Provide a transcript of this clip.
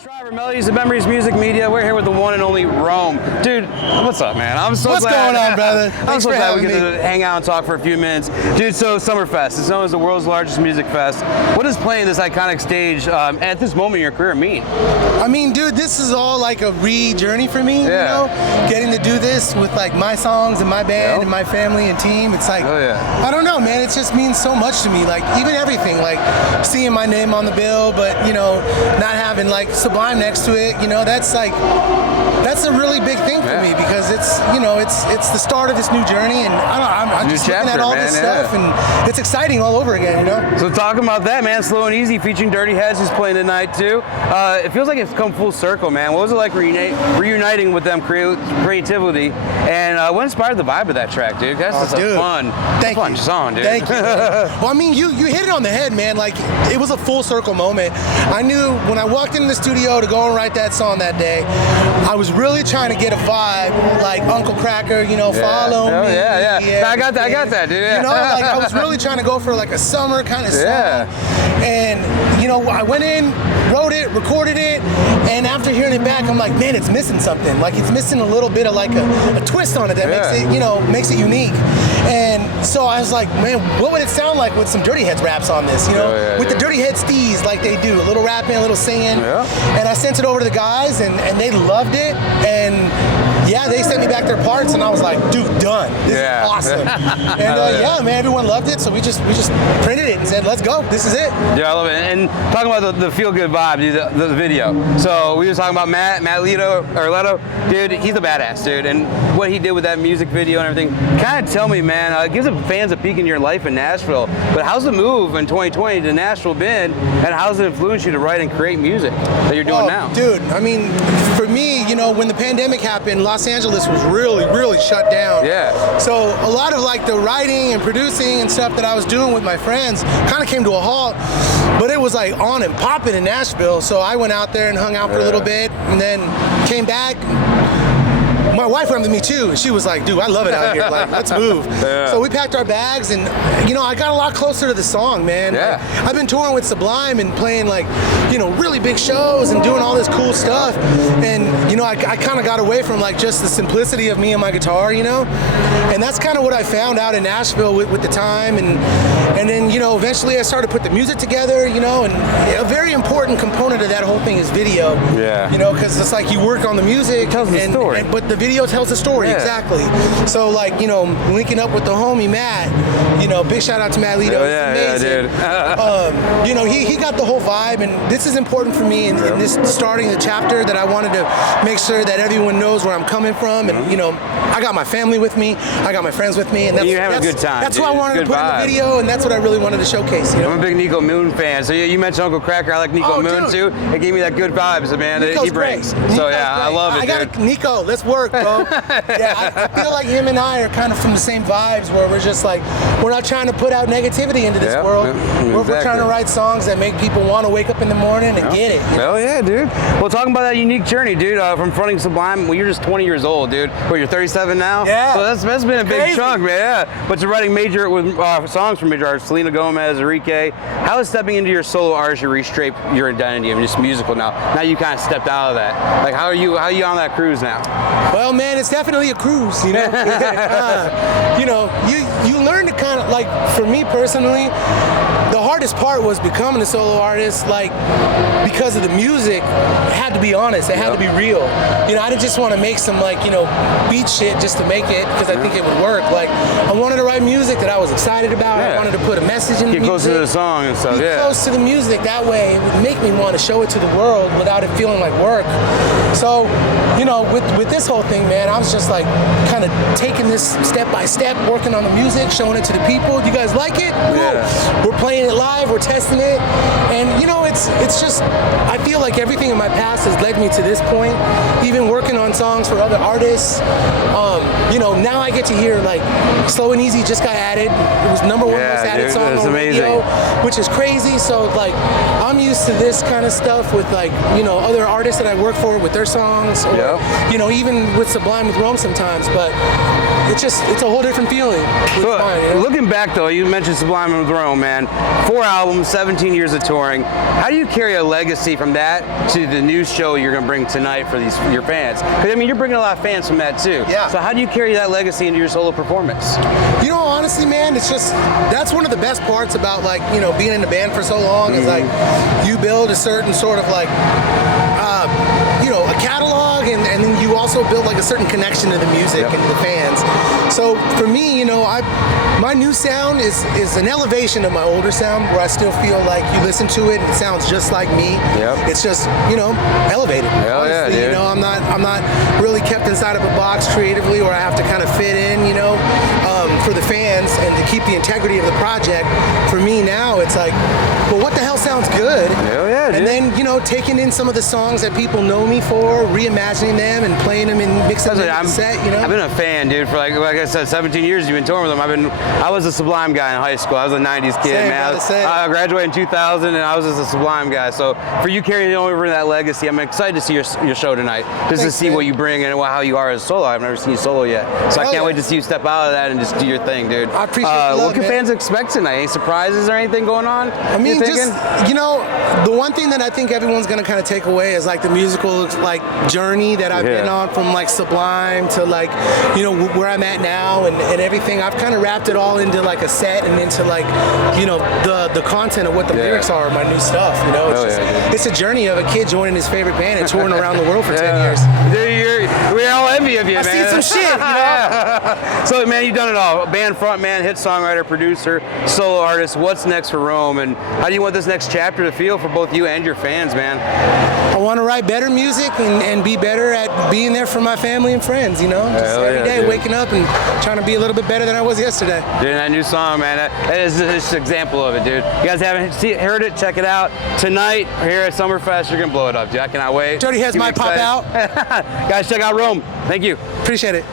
Shriver, Melodies and Memories Music Media. We're here with the one and only Rome. Dude, what's up, man? I'm so glad. What's going on, brother? I'm so glad we get to hang out and talk for a few minutes. Dude, so Summerfest is known as the world's largest music fest. What does playing this iconic stage at this moment in your career mean? I mean, dude, this is all like a re-journey for me, you know? Getting to do this with like my songs and my band and my family and team. It's like, I don't know, man. It just means so much to me. Like, even everything, like seeing my name on the bill, but, you know, not having like Sublime next to it, you know, that's a really big thing for me because it's, you know, it's the start of this new journey, and I'm just looking at all this stuff, and it's exciting all over again, you know? So talking about that, man, Slow and Easy featuring Dirty Heads who's playing tonight too. It feels like it's come full circle, man. What was it like reuniting with them creativity, and what inspired the vibe of that track, dude? That's just a fun song, dude. Thank you. Well, I mean, you hit it on the head, man. Like, it was a full circle moment. I knew when I walked into the studio to go and write that song that day, I was really trying to get a vibe like Uncle Cracker, you know, Follow Me. I got that, dude. You know, like I was really trying to go for like a summer kind of song. And, you know, I went in, wrote it, recorded it, and after hearing it back, I'm like, man, it's missing something. Like, it's missing a little bit of like a twist on it that makes it, you know, makes it unique. And so I was like, man, what would it sound like with some Dirty Heads raps on this, you know? With the Dirty Heads steez like they do, a little rapping, a little singing. And I sent it over to the guys, and they loved it. And yeah, they sent me back their parts, and I was like, dude, done. This is awesome. And yeah, man, everyone loved it, so we just printed it and said, let's go. This is it. Yeah, I love it. And talking about the feel-good vibe, dude, the video. So we were talking about Matt Leto, dude, he's a badass, dude. And what he did with that music video and everything, kind of tell me, man, it gives the fans a peek in your life in Nashville. But how's the move in 2020 to Nashville been, and how's it influenced you to write and create music that you're doing now? Dude, I mean, for me, you know, when the pandemic happened, Los Angeles was really shut down. So a lot of like the writing and producing and stuff that I was doing with my friends kind of came to a halt, but it was like on and popping in Nashville. So I went out there and hung out for a little bit, and then came back. My wife went with me too, and she was like, dude, I love it out here, like, let's move. So we packed our bags, and you know, I got a lot closer to the song, man. Like, I've been touring with Sublime and playing like, you know, really big shows and doing all this cool stuff, and you know, I kind of got away from like just the simplicity of me and my guitar, you know, and that's kind of what I found out in Nashville with the time, and then, you know, eventually I started to put the music together, you know, and a very important component of that whole thing is video. You know, because it's like you work on the music, tells the story, but the video tells the story, exactly. So like, you know, linking up with the homie Matt, you know, big shout out to Matt Leto. You know, he got the whole vibe, and this is important for me in this starting the chapter, that I wanted to make sure that everyone knows where I'm coming from, and you know, I got my family with me, I got my friends with me, and you're having a good time. That's what I wanted to put in the video, and that's what I really wanted to showcase, you know? I'm a big Nico Moon fan, so you mentioned Uncle Cracker. I like Nico Moon too. It gave me that good vibes, man, that he brings. So yeah, I love it, dude. Nico, let's work, bro. I feel like him and I are kind of from the same vibes, where we're just like, we're not trying to put out negativity into this world. We're trying to write songs that make people want to wake up in the morning and get it. Hell yeah, dude. Well, talking about that unique journey, dude, from fronting Sublime, well, you're just 20 years old, dude. Well, you're 37 now? So that's been a big chunk, man. But you're writing songs from major artists, Selena Gomez, Enrique. How is stepping into your solo artistry reshape your identity and just musical now? Now you kind of stepped out of that. Like, how are you on that cruise now? Well, man, it's definitely a cruise, you know. You know, you learn to kind of, like, for me personally, the hardest part was becoming a solo artist, like, because of the music. It had to be honest, it had to be real. You know, I didn't just want to make some, like, you know, beat shit just to make it because I think it would work. Like, I wanted to write music that I was excited about. I wanted to put a message in the music. Get closer to the song and stuff, Get close to the music. That way it would make me want to show it to the world without it feeling like work. So, you know, with this whole thing, man, I was just like kind of taking this step by step, working on the music, showing it to the people. You guys like it? Cool. We're playing it live, we're testing it. And you know, it's just, I feel like everything in my past has led me to this point. Even working on songs for other artists. You know, now I get to hear like Slow and Easy just got added. It was #1 most added song on radio, which is crazy. So like, I'm used to this kind of stuff with like, you know, other artists that I work for with their songs, or you know, even with Sublime with Rome sometimes. But it's a whole different feeling. So, looking back though, you mentioned Sublime with Rome, man. 4 albums, 17 years of touring. How do you carry a legacy from that to the new show you're going to bring tonight for your fans? Because I mean, you're bringing a lot of fans from that too. Yeah. So how do you carry that legacy into your solo performance? You know, honestly, man, it's just, that's one of the best parts about, like, you know, being in the band for so long is, like, you build a certain sort of, like, you know, a catalog, and then you also build, like, a certain connection to the music and to the fans. So for me, you know, my new sound is an elevation of my older sound, where I still feel like you listen to it and it sounds just like me. Yep. It's just, you know, elevated. Hell honestly, yeah, dude. You know, I'm not really kept inside of a box creatively, or I have to kind of fit in, you know, for the fans and to keep the integrity of the project. For me now, it's like, well, what the hell sounds good? Hell yeah, dude. And then, you know, taking in some of the songs that people know me for, reimagining them and playing them and mixing them into the set, you know? I've been a fan, dude, for like I said, 17 years you've been touring with them. I was a Sublime guy in high school. I was a 90s kid, Same, man. I graduated in 2000 and I was just a Sublime guy. So for you carrying over that legacy, I'm excited to see your show tonight. Just to see what you bring and how you are as a solo. I've never seen you solo yet. So I can't wait to see you step out of that and just do your thing, dude. I appreciate the love, what can fans expect tonight? Any surprises or anything going on? I mean, just, you know, the one thing that I think everyone's going to kind of take away is, like, the musical, like, journey that I've been on, from, like, Sublime to, like, you know, where I'm at now and everything. I've kind of wrapped it all into, like, a set and into, like, you know, the content of what the lyrics are of my new stuff, you know? It's, it's a journey of a kid joining his favorite band and touring around the world for 10 years. Dude, we're all envy of you, man. I've seen some shit, you know? So, man, you've done it all. Band frontman, hit songwriter, producer, solo artist. What's next for Rome, and how do you want this next chapter to feel for both you and your fans, man? I want to write better music and be better at being there for my family and friends, you know? Just every day, waking up and trying to be a little bit better than I was yesterday. Dude, that new song, man, that is just an example of it, dude. You guys haven't heard it, check it out. Tonight, here at Summerfest, you're going to blow it up, dude. I cannot wait. Jody has my pop out. Guys, check out Rome. Thank you. Appreciate it.